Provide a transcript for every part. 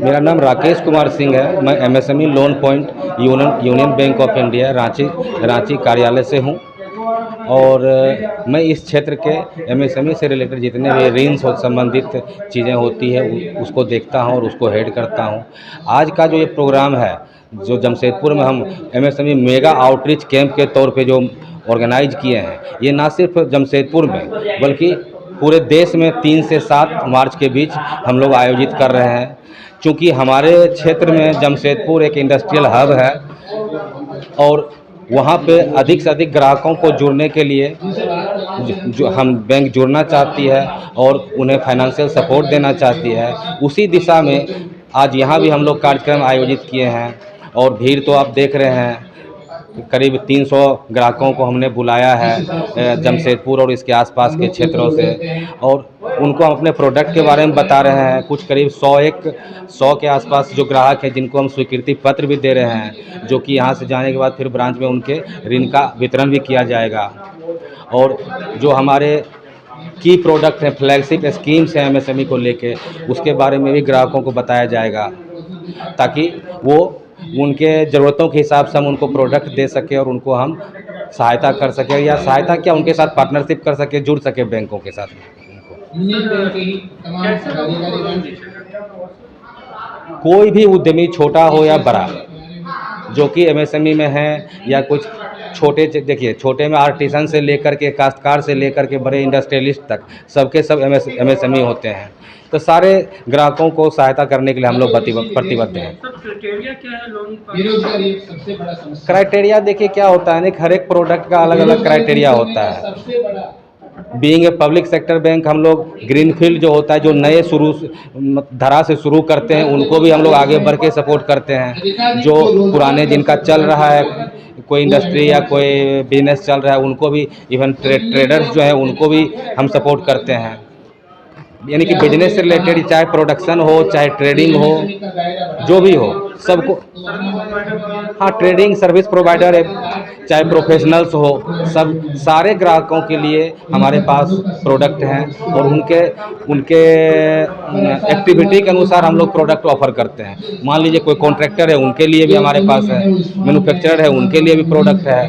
मेरा नाम राकेश कुमार सिंह है। मैं MSME loan point union bank of India Ranchi कार्यालय से हूँ। और मैं इस क्षेत्र के एमएसएमई से रिलेटेड जितने भी ऋण से संबंधित चीज़ें होती है उसको देखता हूँ और उसको हेड करता हूँ। आज का जो ये प्रोग्राम है, जो जमशेदपुर में हम एमएसएमई मेगा आउटरीच कैंप के तौर पे जो ऑर्गेनाइज किए हैं, ये ना सिर्फ जमशेदपुर में बल्कि पूरे देश में 3 से 7 मार्च के बीच हम लोग आयोजित कर रहे हैं। चूँकि हमारे क्षेत्र में जमशेदपुर एक इंडस्ट्रियल हब है और वहाँ पे अधिक से अधिक ग्राहकों को जुड़ने के लिए जो हम बैंक जुड़ना चाहती है और उन्हें फाइनेंशियल सपोर्ट देना चाहती है, उसी दिशा में आज यहाँ भी हम लोग कार्यक्रम आयोजित किए हैं। और भीड़ तो आप देख रहे हैं, करीब 300 ग्राहकों को हमने बुलाया है जमशेदपुर और इसके आसपास के क्षेत्रों से, और उनको हम अपने प्रोडक्ट के बारे में बता रहे हैं। कुछ करीब 100 के आसपास जो ग्राहक हैं जिनको हम स्वीकृति पत्र भी दे रहे हैं, जो कि यहाँ से जाने के बाद फिर ब्रांच में उनके ऋण का वितरण भी किया जाएगा। और जो हमारे की प्रोडक्ट हैं, फ्लैगशिप स्कीम्स हैं एमएसएमई को लेके, उसके बारे में भी ग्राहकों को बताया जाएगा ताकि वो उनके ज़रूरतों के हिसाब से हम उनको प्रोडक्ट दे सकें और उनको हम सहायता कर सकें, या सहायता क्या उनके साथ पार्टनरशिप कर सकें, जुड़ सके बैंकों के साथ कोई भी उद्यमी छोटा हो या बड़ा जो कि एमएसएमई में है, या कुछ छोटे, देखिए छोटे में आर्टिसन से लेकर के काश्तकार से लेकर के बड़े इंडस्ट्रियलिस्ट तक सबके सब एमएसएमई होते हैं। तो सारे ग्राहकों को सहायता करने के लिए हम लोग प्रतिबद्ध हैं। क्राइटेरिया क्या है लोन का? क्राइटेरिया देखिए क्या होता है, हर एक प्रोडक्ट का अलग अलग क्राइटेरिया होता है। Being a public sector bank, हम लोग ग्रीनफील्ड जो होता है, जो नए धारा से शुरू करते हैं, उनको भी हम लोग आगे बढ़ के सपोर्ट करते हैं। जो पुराने जिनका चल रहा है, कोई इंडस्ट्री या कोई बिजनेस चल रहा है, उनको भी, इवन ट्रेडर्स जो है उनको भी हम सपोर्ट करते हैं। यानी कि बिजनेस से रिलेटेड, चाहे प्रोडक्शन हो चाहे ट्रेडिंग हो, जो भी हो सबको। हाँ, ट्रेडिंग सर्विस प्रोवाइडर है, चाहे प्रोफेशनल्स हो, सब सारे ग्राहकों के लिए हमारे पास प्रोडक्ट हैं और उनके एक्टिविटी के अनुसार हम लोग प्रोडक्ट ऑफर करते हैं। मान लीजिए कोई कॉन्ट्रैक्टर है, उनके लिए भी हमारे पास है, मैन्युफैक्चरर है, उनके लिए भी प्रोडक्ट है,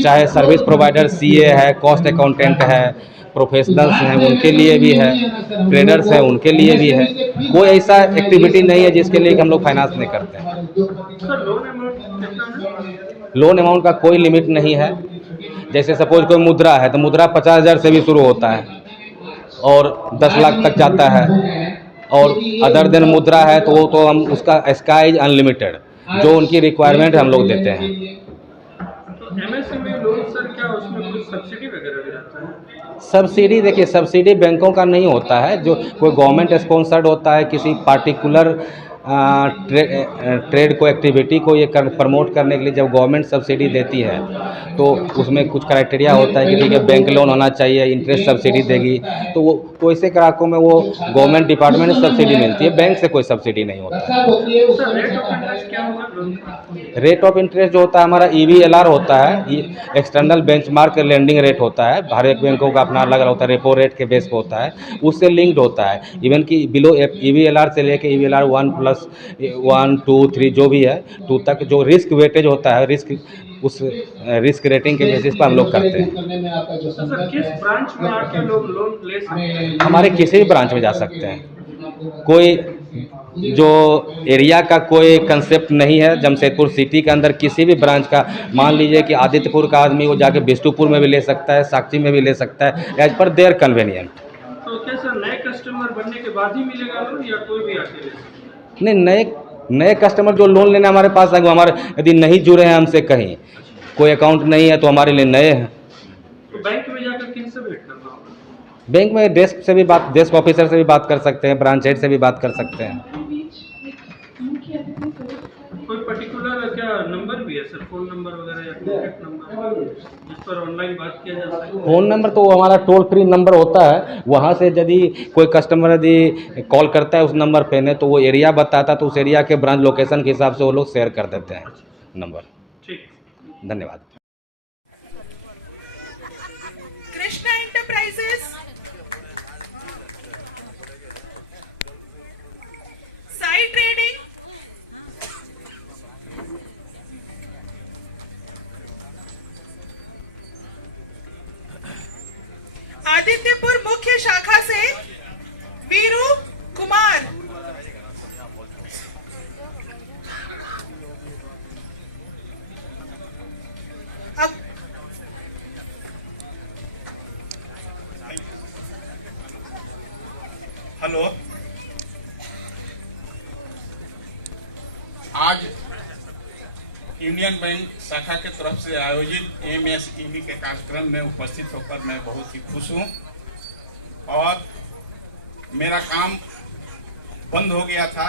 चाहे सर्विस प्रोवाइडर सीए है, कॉस्ट अकाउंटेंट है, प्रोफेशनल्स हैं उनके लिए भी है, ट्रेडर्स हैं उनके लिए भी है। कोई ऐसा एक्टिविटी नहीं है जिसके लिए हम लोग फाइनेंस नहीं करते हैं। लोन अमाउंट का कोई लिमिट नहीं है। जैसे सपोज कोई मुद्रा है तो मुद्रा 50,000 से भी शुरू होता है और 10 लाख तक जाता है, और अदर देन मुद्रा है तो वो तो हम उसका स्काई अनलिमिटेड, जो उनकी रिक्वायरमेंट हम लोग देते हैं। एमएसएमई लोन सर, क्या उसमें कुछ सब्सिडी वगैरह भी रहता है? सब्सिडी देखिए, सब्सिडी बैंकों का नहीं होता है। जो कोई गवर्नमेंट स्पॉन्सर्ड होता है, किसी पार्टिकुलर ट्रेड को, एक्टिविटी को ये प्रमोट करने के लिए जब गवर्नमेंट सब्सिडी देती है तो उसमें कुछ क्राइटेरिया होता है कि ठीक है बैंक लोन होना चाहिए, इंटरेस्ट सब्सिडी देगी, तो वो तो ऐसे ग्राहकों में वो गवर्नमेंट डिपार्टमेंट से सब्सिडी मिलती है, बैंक से कोई सब्सिडी नहीं होता है। रेट ऑफ इंटरेस्ट जो होता है हमारा EBLR होता है, एक्सटर्नल बेंचमार्क लेंडिंग रेट होता है। हर एक बैंकों का अपना अलग अलग होता है, रेपो रेट के बेस पे होता है, उससे लिंक्ड होता है। इवन कि बिलो EBLR से लेके EBLR 1+1 2 3 जो भी है 2 तक, जो रिस्क वेटेज होता है, उस रिस्क रेटिंग के बेसिस पर हम लोग करते हैं। किस ब्रांच में आके लोग लोन ले सकते हैं? हमारे किसी भी ब्रांच में जा सकते हैं। कोई जो एरिया का कोई कंसेप्ट नहीं है। जमशेदपुर सिटी के अंदर किसी भी ब्रांच का, मान लीजिए कि आदित्यपुर का आदमी वो जाके बिष्टुपुर में भी ले सकता है, साक्षी में भी ले सकता है, एज पर देयर कन्वेनियंट। तो क्या सर नए कस्टमर बनने के बाद ही मिलेगा लोन, या कोई भी आके ले सकता है? नहीं, नए कस्टमर जो लोन लेने हमारे पास आएंगे, हमारे यदि नहीं जुड़े हैं हमसे, कहीं कोई अकाउंट नहीं है, तो हमारे लिए नए हैं। तो बैंक में जाकर किन से भेंट करना होगा? बैंक में डेस्क ऑफिसर से भी बात कर सकते हैं, ब्रांच हेड से भी बात कर सकते हैं। कोई पर्टिकुलर क्या नंबर भी है सर, फोन नंबर वगैरह या कॉन्टैक्ट नंबर जिस पर ऑनलाइन बात किया जा सके? फ़ोन नंबर तो हमारा टोल फ्री नंबर होता है, वहाँ से यदि कोई कस्टमर यदि कॉल करता है उस नंबर पे ने, तो वो एरिया बताता है, तो उस एरिया के ब्रांच लोकेशन के हिसाब से वो लोग शेयर कर देते हैं नंबर। ठीक, धन्यवाद। कृष्णा एंटरप्राइजेस, हेलो, आज यूनियन बैंक शाखा की तरफ से आयोजित MSEB के कार्यक्रम में उपस्थित होकर मैं बहुत ही खुश हूं। और मेरा काम बंद हो गया था।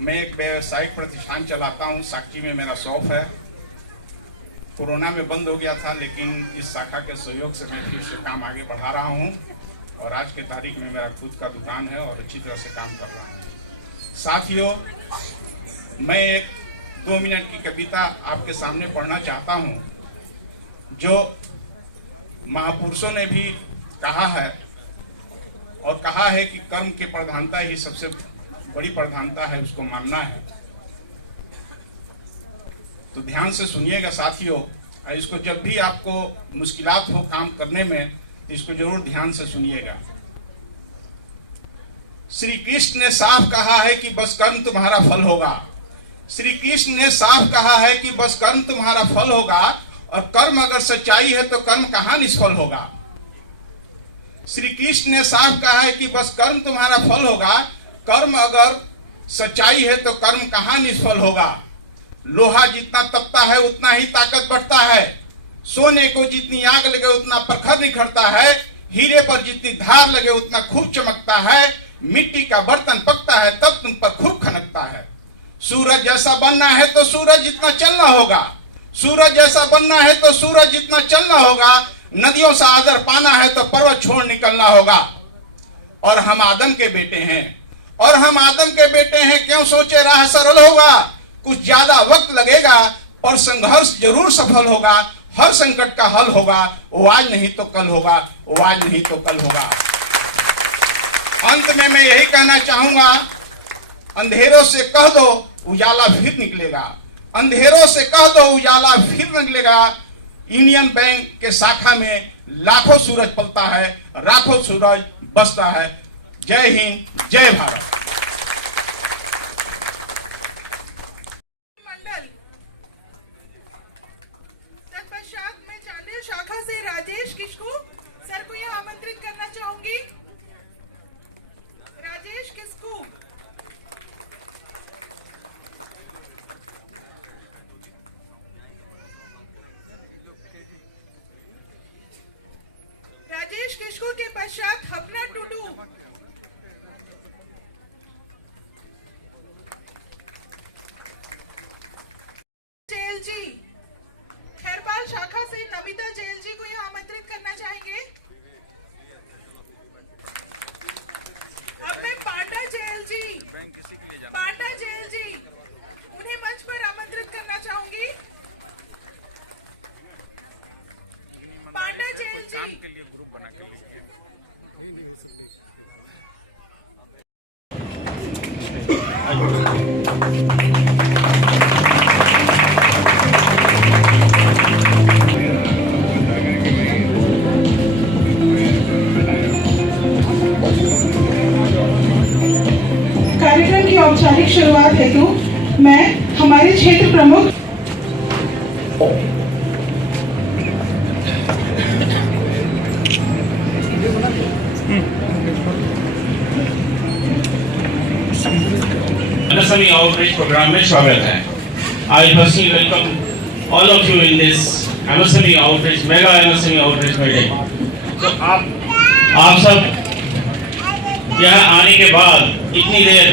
मैं एक व्यावसायिक प्रतिष्ठान चलाता हूं, साक्षी में मेरा शॉप है। कोरोना में बंद हो गया था, लेकिन इस शाखा के सहयोग से मैं फिर से काम आगे बढ़ा रहा हूं और आज के तारीख में मेरा खुद का दुकान है और अच्छी तरह से काम कर रहा हूं। साथियों, मैं एक 2 मिनट की कविता आपके सामने पढ़ना चाहता हूं, जो महापुरुषों ने भी कहा है और कहा है कि कर्म की प्रधानता ही सबसे बड़ी प्रधानता है, उसको मानना है। तो ध्यान से सुनिएगा साथियों, इसको जब भी आपको मुश्किलात हो काम करने में तो इसको जरूर ध्यान से सुनिएगा। श्री कृष्ण ने साफ कहा है कि बस कर्म तुम्हारा फल होगा। श्री कृष्ण ने साफ कहा है कि बस कर्म तुम्हारा फल होगा, और कर्म अगर सच्चाई है तो कर्म कहां निष्फल होगा। श्री कृष्ण ने साफ कहा है कि बस कर्म तुम्हारा फल होगा, कर्म अगर सच्चाई है तो कर्म कहां निष्फल होगा। लोहा जितना तपता है उतना ही ताकत बढ़ता है। सोने को जितनी आग लगे उतना प्रखर निखरता है। हीरे पर जितनी धार लगे उतना खूब चमकता है। मिट्टी का बर्तन पकता है तब तुम पर खूब खनकता है। सूरज जैसा बनना है तो सूरज जितना चलना होगा। सूरज जैसा बनना है तो सूरज जितना चलना होगा। नदियों से आदर पाना है तो पर्वत छोड़ निकलना होगा। और हम आदम के बेटे हैं, और हम आदम के बेटे हैं, क्यों सोचे राह सरल होगा। कुछ ज्यादा वक्त लगेगा पर संघर्ष जरूर सफल होगा। हर संकट का हल होगा, वो आज नहीं तो कल होगा, वो आज नहीं तो कल होगा। अंत में मैं यही कहना चाहूंगा, अंधेरों से कह दो उजाला फिर निकलेगा। अंधेरों से कह दो उजाला फिर निकलेगा। यूनियन बैंक के शाखा में लाखों सूरज पलता है, लाखों सूरज बसता है। जय हिंद, जय भारत। तत्पश्चात मैं चांदेर शाखा से राजेश किस्कू सर को यह आमंत्रित करना चाहूंगी। राजेश किस्कू। राजेश किस्कू के पश्चात हपना टुडू। जेल जी। खैरपाल शाखा से नमिता जेल जी को यह आमंत्रित करना चाहेंगे। अब मैं पांडा जेल जी, पांडा जेल जी, उन्हें मंच पर आमंत्रित करना चाहूंगी। पांडा जेल जी। कार्यक्रम की औपचारिक शुरुआत हेतु मैं हमारे क्षेत्र प्रमुख MSME outreach program में स्वागत है। I personally welcome all of you in this MSME outreach, mega MSME outreach meeting. तो आप सब यहाँ आने के बाद इतनी देर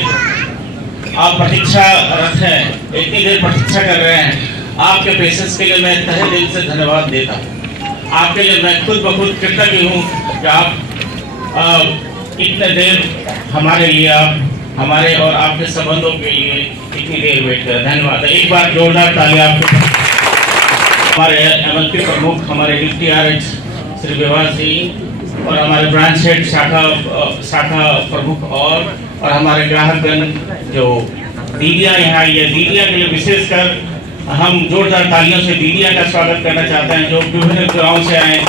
आप प्रतीक्षारत हैं, इतनी देर प्रतीक्षा कर रहे हैं, आपके पेशेंस के लिए मैं तहे दिल से धन्यवाद देता हूँ। आपके लिए मैं खुद ब खुद कृतज्ञ हूँ कि आप इतने देर हमारे लिए, आप हमारे और आपके संबंधों के लिए इतनी देर वेट कर। धन्यवाद। एक बार जोरदार ताली आपके। हमारे MLP प्रमुख, हमारे डिप्टी RH श्री विवास जी, और हमारे ब्रांच हेड शाखा प्रमुख और हमारे ग्राहकगण जो दीदियाँ यहाँ आई है, दीदियाँ के लिए विशेषकर हम जोरदार तालियों से दीदियाँ का स्वागत करना चाहते हैं, जो विभिन्न गाँव से आए हैं।